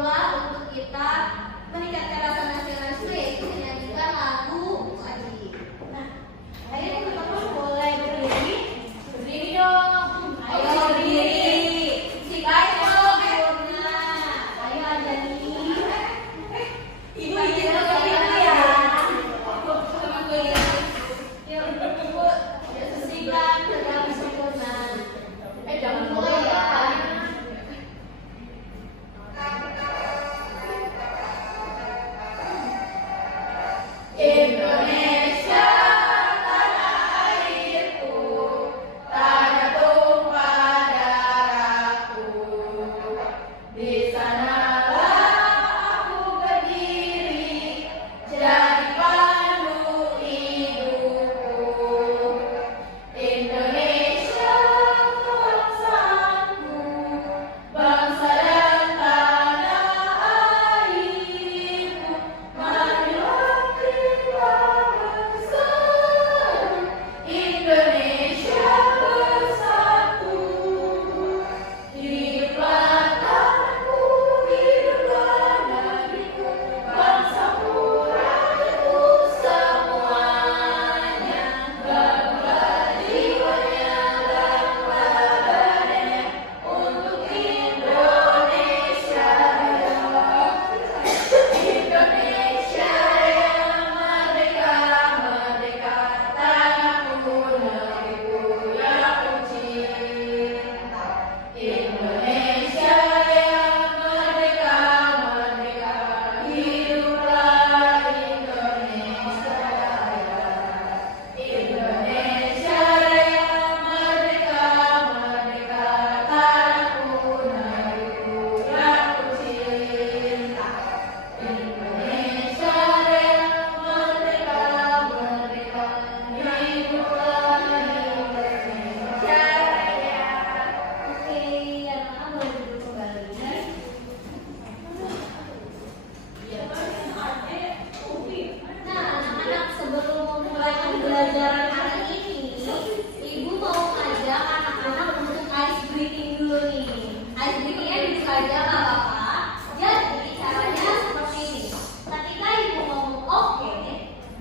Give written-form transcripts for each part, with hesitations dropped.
pula untuk kita meningkatkan rasa nasionalisme yaitu menyanyikan lagu wajib. Nah, ayo teman-teman boleh berdiri. Berdiri dong. Ayo berdiri. Ayo Firna. Ayo Ajani. Ibu izin berdiri ya. Teman gue ya. Yuk, Ibu. Ya sesikan tegak sempurna. Jangan mulai ya. Indonesia tanah airku, tanah tumpah darahku. Di sanalah aku berdiri, jadi pandu hidupku. Indonesia bangsaku, bangsa dan tanah airku. Marilah kita bersatu, Indonesia bersatu. Hiduplah tanahku, hiduplah negeriku, bangsaku, rakyatku semuanya. Bangunlah jiwanya, bangunlah badannya untuk Indonesia Raya. Indonesia Raya, merdeka, merdeka, tanahku, negeriku yang ku cinta. Indonesia Raya, merdeka, merdeka, hiduplah Indonesia Raya. Indonesia Raya, merdeka, merdeka, tanahku, negeriku yang ku cinta. Indonesia Raya, merdeka, merdeka, hiduplah Indonesia Raya. Oke, anak-anak boleh duduk kembali. Nah, anak-anak sebelum memulai pembelajaran hari ini, Ibu mau ngajak anak-anak untuk ice breathing dulu nih. Ice breathingnya duduk aja nggak apa-apa. Jadi caranya seperti ini. Ketika Ibu ngomong oke,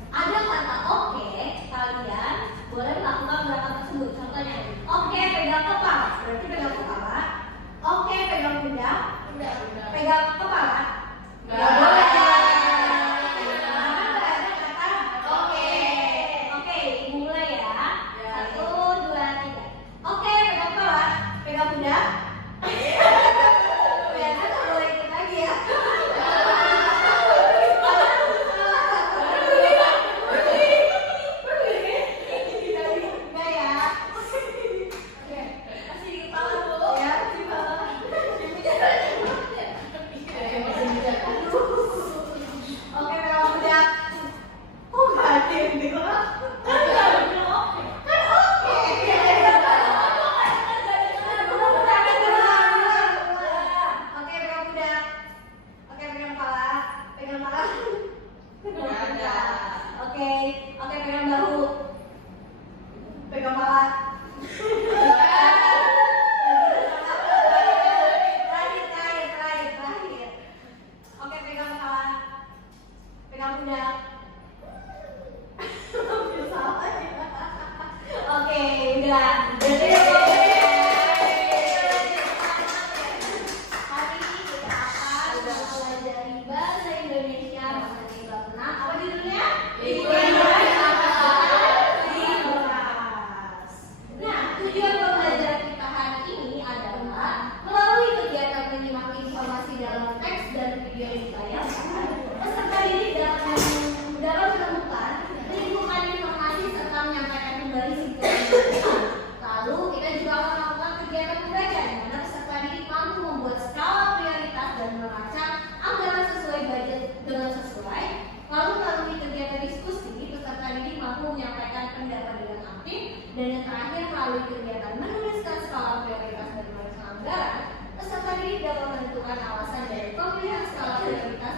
ada kata oke, kalian boleh melakukan gerakan tersebut. Contohnya, oke pegang kepala, berarti pegang kepala. Oke pegang pundak, pegang kepala. Nggak boleh. Karena nggak ada kata oke. Oke, Ibu mulai ya. 1, 2, 3. Oke, pegang kepala, pegang pundak. Biasanya nggak boleh ikut lagi ya. Enggak ya. Oke, masih di kepala dulu ya, di kepala. Oke, pegang pundak. Oh, nggak ada yang gitu kan? Kan oke. Oke, pegang pundak. Oke, pegang kepala. Pegang kepala. Pegang pundak. Oke, pegang bahu. Pegang kepala. Terakhir. Oke, pegang kepala. Pegang pundak. Oke, udah. Hari ini kita akan mempelajari bahasa Indonesia mengenai bab 6. Apa judulnya? Nah, tujuan pembelajaran kita hari ini adalah melalui kegiatan menyimak informasi dalam teks dan video yang ditayangkan, peserta didik dapat menemukan lingkungan informasi serta menyampaikan kembali situasi. Lalu kita juga akan melakukan kegiatan membaca di mana peserta didik mampu membuat skala prioritas dan merancang anggaran sesuai budget dengan sesuai. Lalu melalui kegiatan diskusi, peserta didik mampu menyampaikan pendapat dengan aktif. Dan yang terakhir, melalui kegiatan menuliskan skala prioritas dan merancang anggaran, peserta didik dapat menentukan alasan dari pemilihan skala prioritas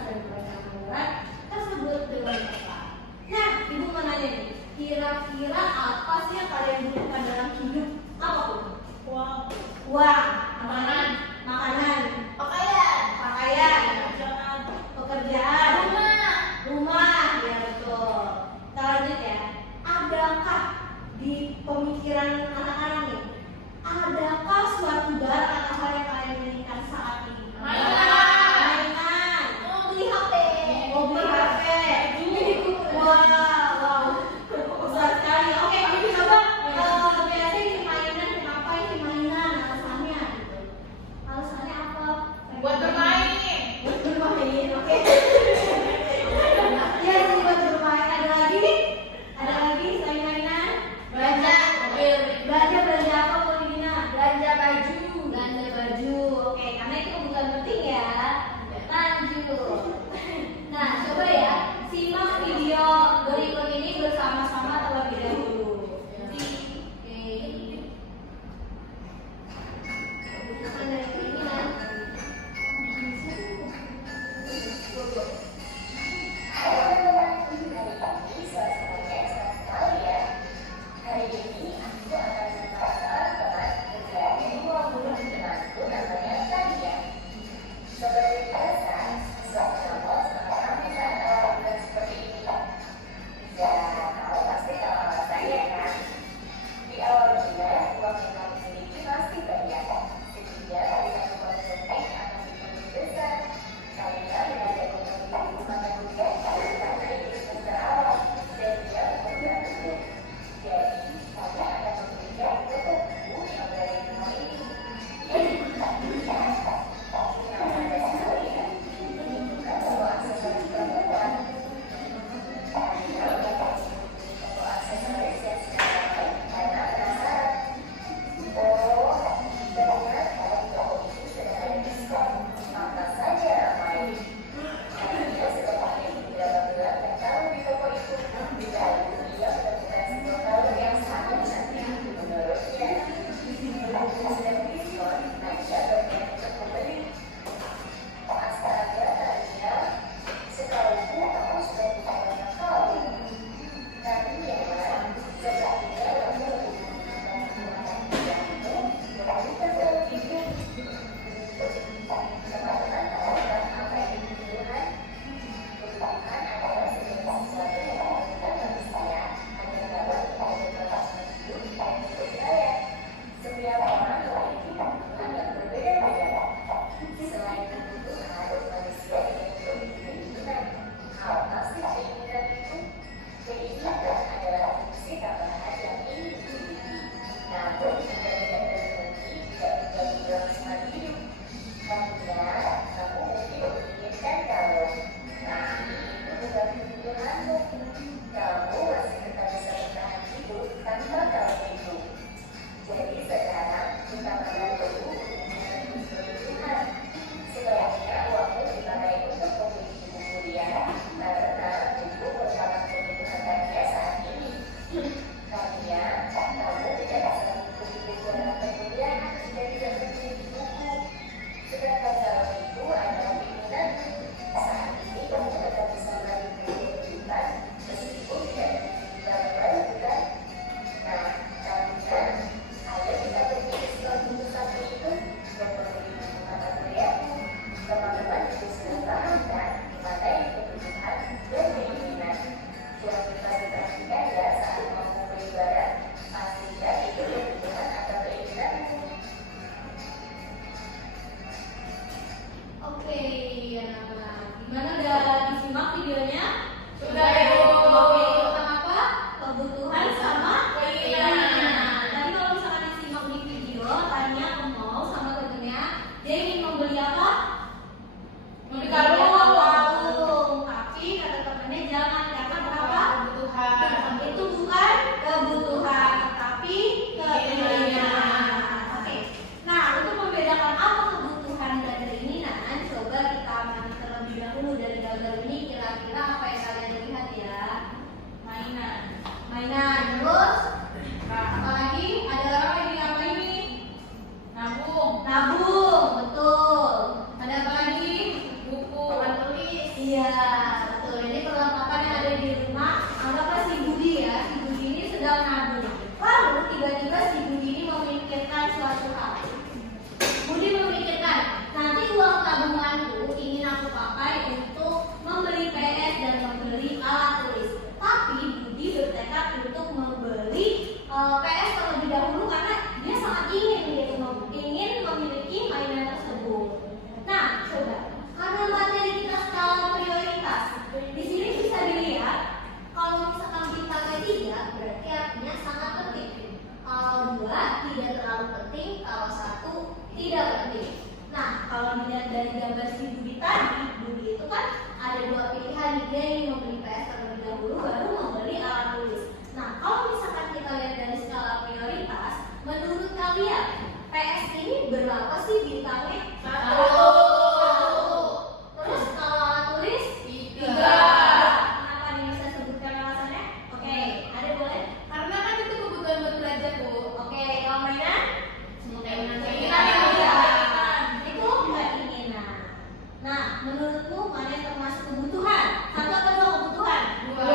Iya, betul. Ini perlengkapan yang ada di rumah. Anggaplah si Budi ya. Si Budi ini sedang nabung. Lalu tiba-tiba si Budi ini memikirkan suatu hal. Budi memikirkan, nanti uang tabunganku ingin aku pakai untuk membeli PS dan membeli alat tulis. Tapi Budi bertekad untuk membeli PS terlebih dahulu karena dia sangat ingin memiliki mainan tersebut. Nah, coba karena materi kita skala prioritas, di sini bisa dilihat kalau misalkan bintangnya 3 berarti artinya sangat penting. Kalau 2 tidak terlalu penting, kalau 1 tidak penting. Nah, kalau dilihat dari gambar si Budi tadi, Budi itu kan ada 2 pilihan, dia ingin membeli PS terlebih dahulu baru membeli alat tulis. Nah, kalau misalkan kita lihat dari skala prioritas, menurut kalian PS ini berapa sih bintangnya? 1. Terus kalau alat tulis 3. Kenapa nih bisa sebutkan alasannya? Oke, ada boleh? Karena kan itu kebutuhan buat belajar, Bu. Oke, kalau mainan? Itu keinginan. Nah, menurutmu mana yang termasuk kebutuhan? 1 atau 2 kebutuhan? 2.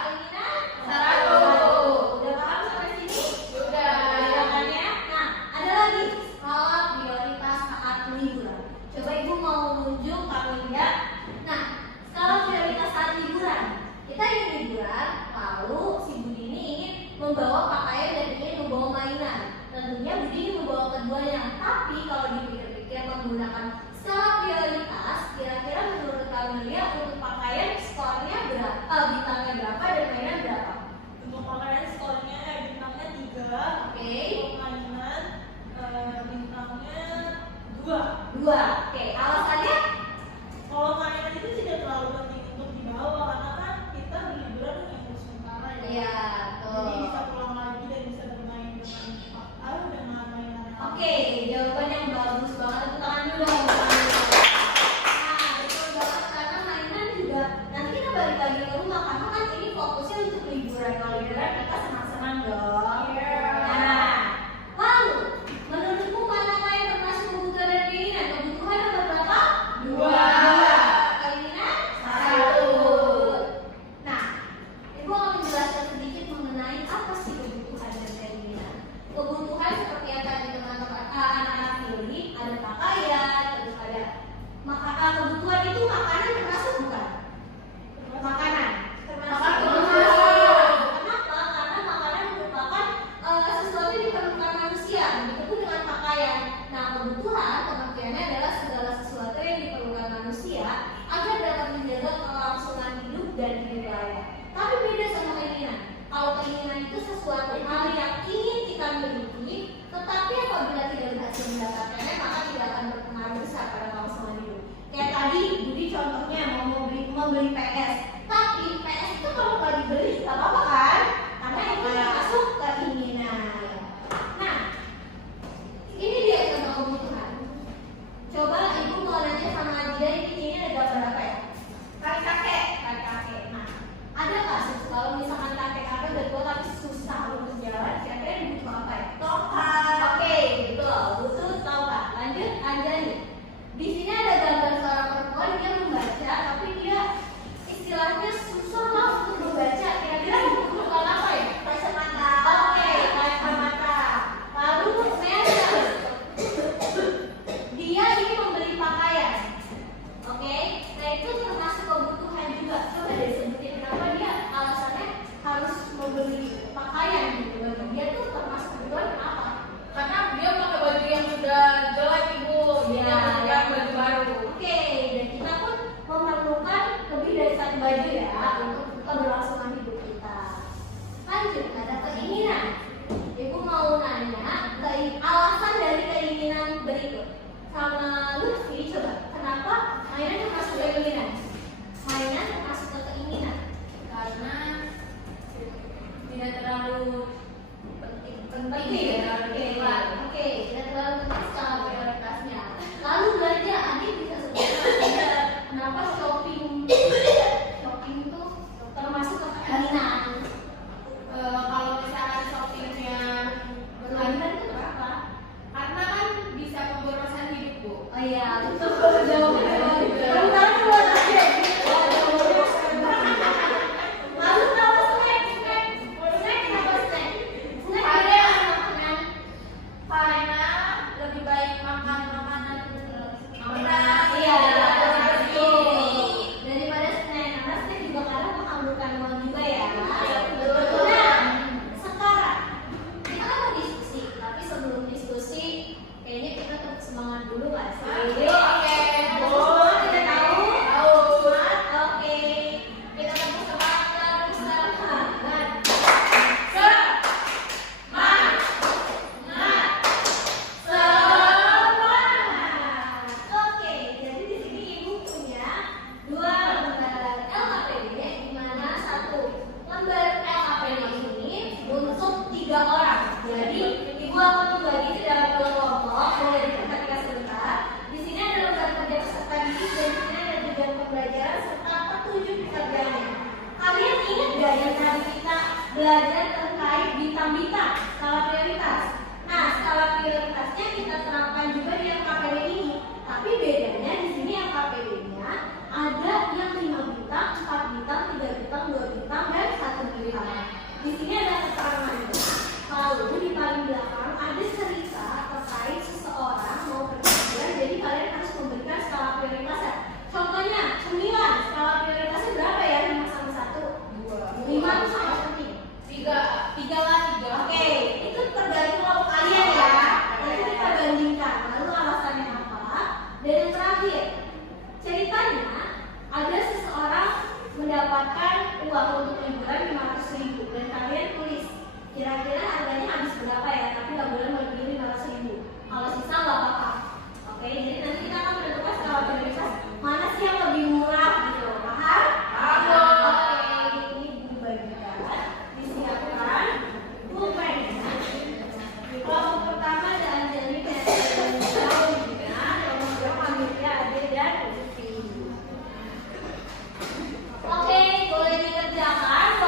Keinginan? 1. Udah paham sampai sini? Sudah. Makanya, nah ada lagi skala prioritas saat liburan. Coba ibu mau nunjuk kamu lihat. Nah, skala prioritas saat liburan. Kita ingin liburan, lalu si Budi ini ingin membawa pakaian dan ingin membawa mainan. Tentunya Budi ini membawa keduanya. Tapi kalau dipikir-pikir menggunakan skala prioritas, kira-kira menurut Kamelia untuk pakaian skornya berapa? Bintangnya berapa dan mainan berapa? Untuk pakaian skornya bintangnya 3. Oke. Untuk mainan bintangnya 2. 2. Oke, alasannya? Kalau mainan itu tidak terlalu penting untuk dibawa karena kan kita berliburan untuk sementara ya. Iya, Jadi betul. bisa pulang lagi dan bisa bermain dengan mainan. Oke, jawaban yang bagus banget. Tepuk tangan dulu dong. Nah, betul banget karena mainan juga nanti kita balik lagi ke rumah karena kan ini fokusnya untuk liburan. Kalau liburan kita senang-senang dong. Nah, lalu menurutmu mana yang termasuk kebutuhan dan keinginan? Kebutuhan nomor berapa? 2. Keinginan? 1. Nah, ibu akan menjelaskan sedikit mengenai apa sih kebutuhan dan keinginan. Kebutuhan seperti yang tadi teman-teman anak-anak pilih, ada pakaian, terus ada kebutuhan itu makanan termasuk bukan? Makanan. Kenapa? Karena makanan merupakan sesuatu yang diperlukan manusia, begitupun dengan pakaian. Nah, kebutuhan pengertiannya adalah segala sesuatu yang diperlukan manusia agar dapat menjaga kelangsungan hidup dan hidup layak. Tapi beda sama keinginan. Kalau keinginan itu sesuatu hal yang ingin kita miliki, tetapi apabila tidak berhasil mendapatkannya, maka tidak akan berpengaruh besar pada kelangsungan hidup. Kayak tadi, Budi contohnya mau membeli PS. Tapi PS itu kalau nggak dibeli, nggak apa-apa kan? Karena itu masuk keinginan. Nah, ini dia contoh kebutuhan. Coba ibu mau nanya sama Adida, ini ada gambar apa ya? Kakek. Nah, ada nggak sih kalau misalkan kakek udah tua tapi susah untuk jalan, kira-kira yang butuh apa ya? Tongkat. Oke, betul. Butuh tongkat. Lanjut, Anjani. Di sini ada gambar seorang perempuan, dia membaca, tapi dia istilahnya belajar terkait bintang-bintang, skala prioritas. Nah, skala prioritasnya kita terapkan juga di LKPD ini. Tapi bedanya di sini LKPD-nya ada yang 5 bintang, 4 bintang, 3 bintang, 2 bintang, dan 1 bintang. Di sini ada keterangannya. Lalu di paling belakang ada cerita terkait seseorang mau berpergian, jadi kalian harus memberikan skala prioritasnya. Contohnya 9, skala prioritasnya berapa ya? 5 sama 1? 5 itu sama 1. 3 lah 3. Oke, itu tergantung kalau kalian ya. Nanti kita bandingkan. Lalu alasannya apa? Dan yang terakhir, ceritanya ada seseorang mendapatkan uang untuk liburan 500.000 dan kalian tulis kira-kira harganya habis berapa ya? Tapi nggak boleh melebihi 500.000. Kalau sisa nggak apa-apa. Oke, jadi nanti kita akan menentukan skala prioritas mana sih yang lebih murah gitu. Paham? Oke, ini dibagikan, disiapkan pulpennya. Kelompok pertama ada Anjali, dan Claudia, kelompok Amelia, Ade, dan Ufi. Oke, boleh dikerjakan.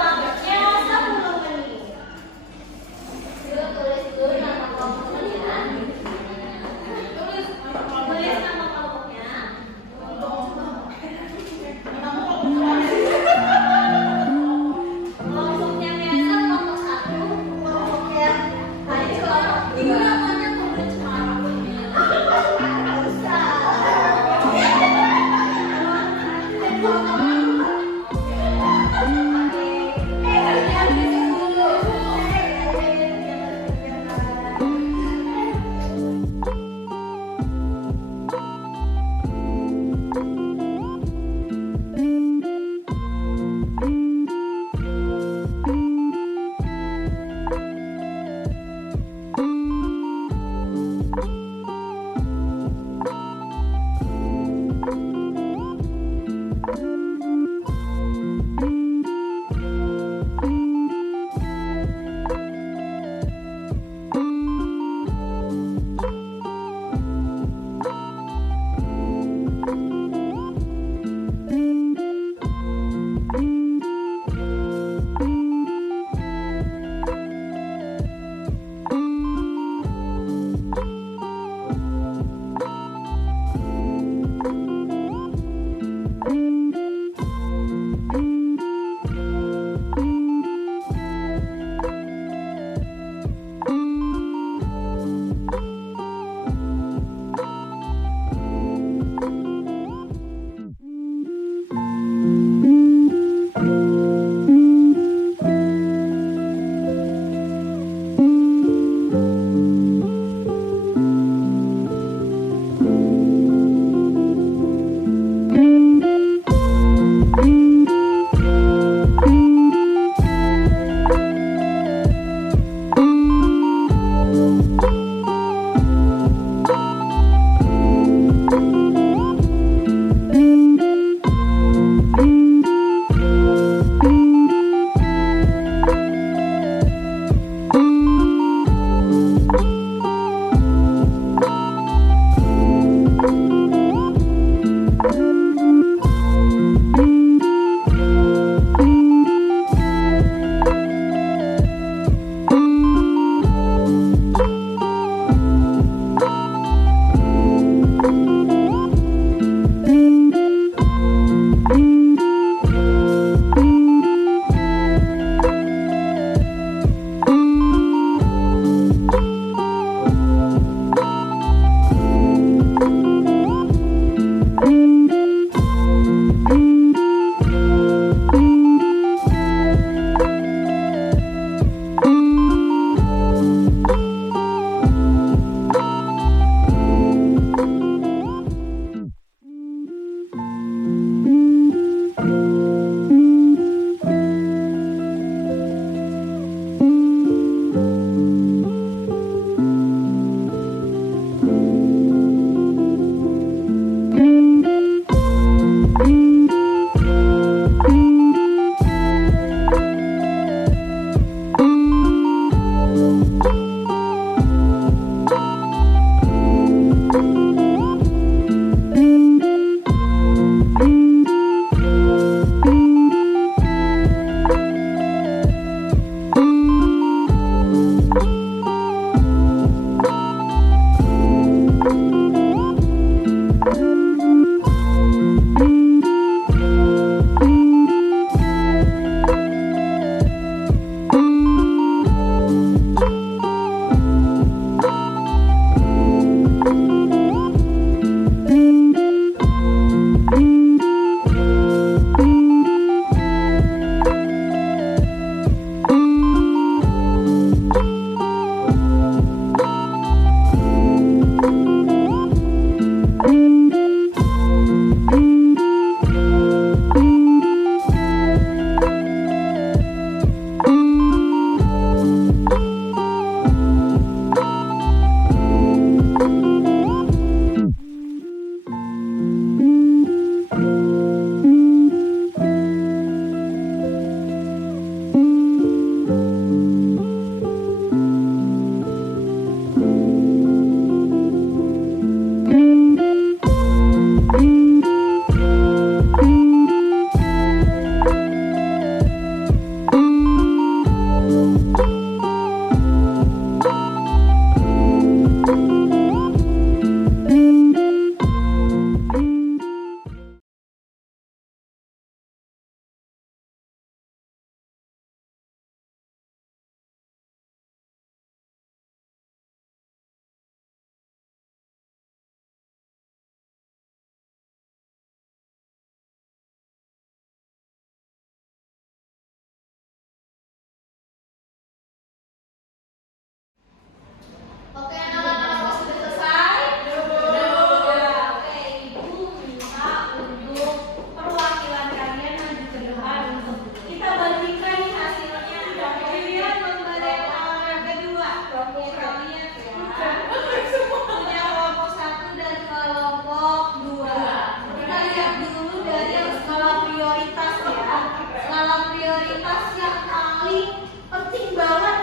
berarti harus skala prioritas ya. Skala prioritas yang paling penting banget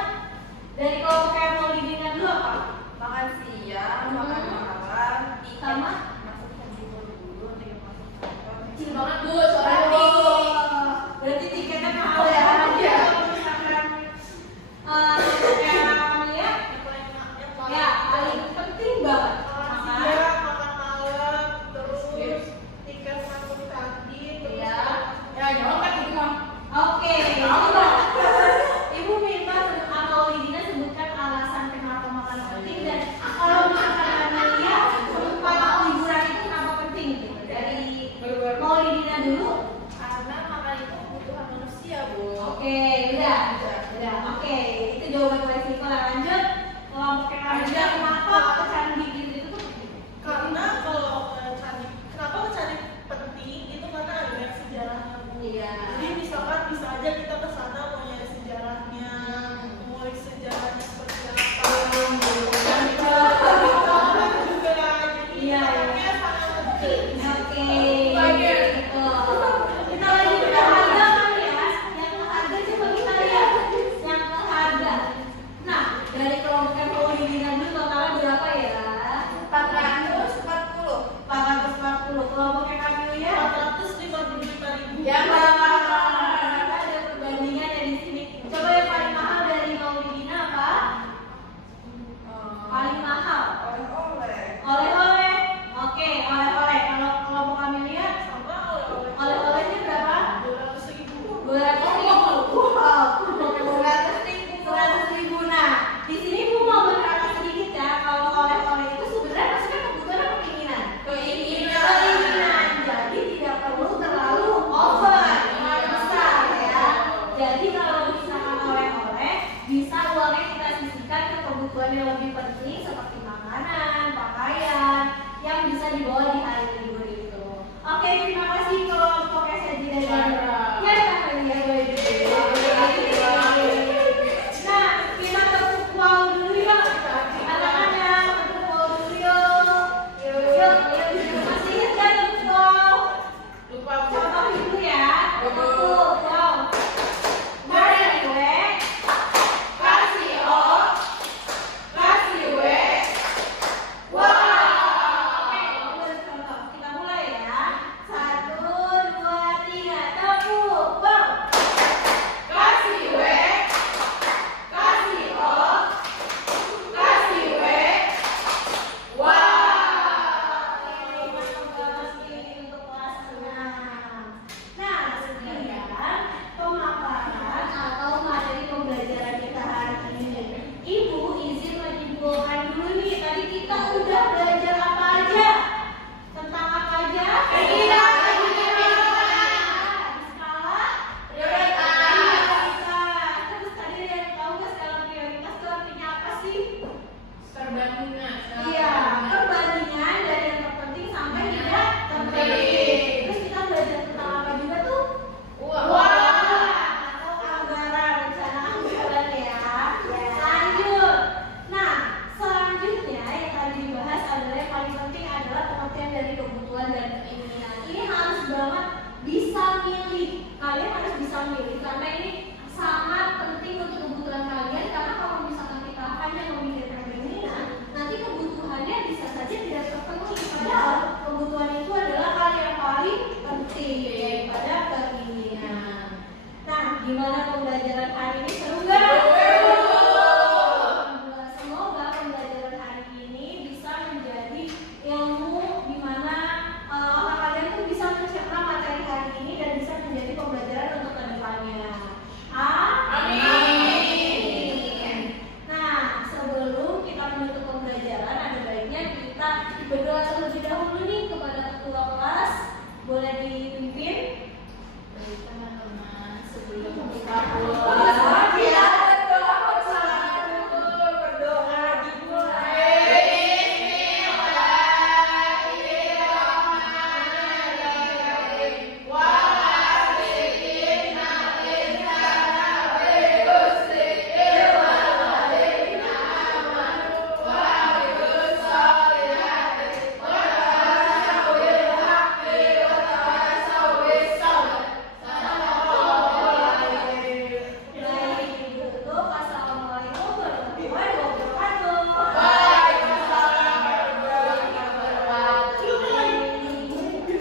dari kelompok yang mau dibina dulu apa? Makan siang, makan malam, tiket Sama? masuk festival dulu, tiket masuk kantor. Kecil banget bu, suara berarti tiketnya mahal ya. Iya. Ya, paling penting banget. makan malam, terus tiket masuk kantin, terus Iya. Ya, jawab kan itu mah. Oke, Ibu minta sama Lidina sebutkan alasan kenapa makan penting dan kalau misalkan Amelia sempat liburan itu kenapa penting gitu. Dari mau Lidina dulu. Karena makan itu kebutuhan manusia, Bu. Oke, udah. Oke, itu jawaban paling simpel. Lanjut. Kelompok yang Amelia kenapa pecahan gigi itu tuh penting? karena kalau cari kenapa cari penting itu karena ada banyak sejarahnya Bu. Iya. Jadi misalkan bisa aja kita ke sana mau nyari sejarahnya, mau lihat sejarahnya seperti apa. Dan juga jadi Iya. makanya sangat penting. Oke, gitu. Kita lanjut ke harga kali ya. Yang ke harga coba kita lihat. Yang ke harga. Nah, dari kelompok yang mau Lidina dulu totalnya berapa ya? 440. 440. Kelompok yang Amelia 450 juta ribu. Yang ada perbandingannya di sini. Coba yang paling mahal dari mau Lidina apa? Paling mahal. Oleh-oleh. Oleh-oleh. Oke, oleh-oleh. Kalau kelompok Amelia Sama oleh-oleh. oleh-olehnya berapa? 200 ribu. 200.000. Wow, 200.000. Nah, di sini Bu mau berkata sedikit ya, kalau oleh-oleh itu sebenarnya maksudnya kebutuhan atau keinginan? Keinginan. Jadi tidak perlu terlalu over, terlalu besar ya. Jadi kalau misalkan oleh-oleh, bisa uangnya kita sisihkan ke kebutuhan yang lebih penting seperti makanan, pakaian, yang bisa dibawa di hari libur itu. Oke, terima kasih kelompok SNJ dan Zara. Ya, Kak Ria, Nah, kita tepuk wow dulu yuk. Anak-anak, tepuk wow dulu yuk. Yuk, masih ingat kan tepuk wow? Lupa. Contoh dulu ya. Tepuk wow. Mari gue. Kasih O. Kasih W. Wah. Oke, contoh. Kita mulai ya. 1, 2, 3. Tepuk wow. Kasih W. Kasih O. Kasih W. Wah. Nah, sekian pemaparan atau materi pembelajaran kita hari ini. Ibu izin menyimpulkan dulu nih. Tadi kita udah belajar apa aja? Tentang apa aja? Kegiatan. Skala Prioritas. Terus tadi ada yang tahu nggak skala prioritas itu artinya apa sih? Perbandingan. Iya, perbandingan dari yang terpenting sampai tidak terpenting. Terus kita belajar tentang apa juga tuh? Atau anggaran, rencana anggaran ya. Lanjut. Nah, selanjutnya yang tadi dibahas adalah yang paling penting adalah pengertian dari kebutuhan dan keinginan. Ini harus banget bisa milih. Kalian harus bisa milih karena ini sangat penting untuk kebutuhan kalian. Karena kalau misalkan kita hanya memikirkan keinginan, nanti kebutuhannya bisa saja tidak terpenuhi. Padahal kebutuhan itu adalah hal yang paling penting daripada keinginan. Nah, gimana pembelajaran hari ini? Seru nggak? Semoga pembelajaran hari ini bisa menjadi ilmu di mana kalian tuh bisa mencerna materi hari ini dan bisa menjadi pembelajaran untuk kedepannya. Amin. Nah, sebelum kita menutup pembelajaran, ada baiknya kita berdoa terlebih dahulu nih kepada ketua kelas. Boleh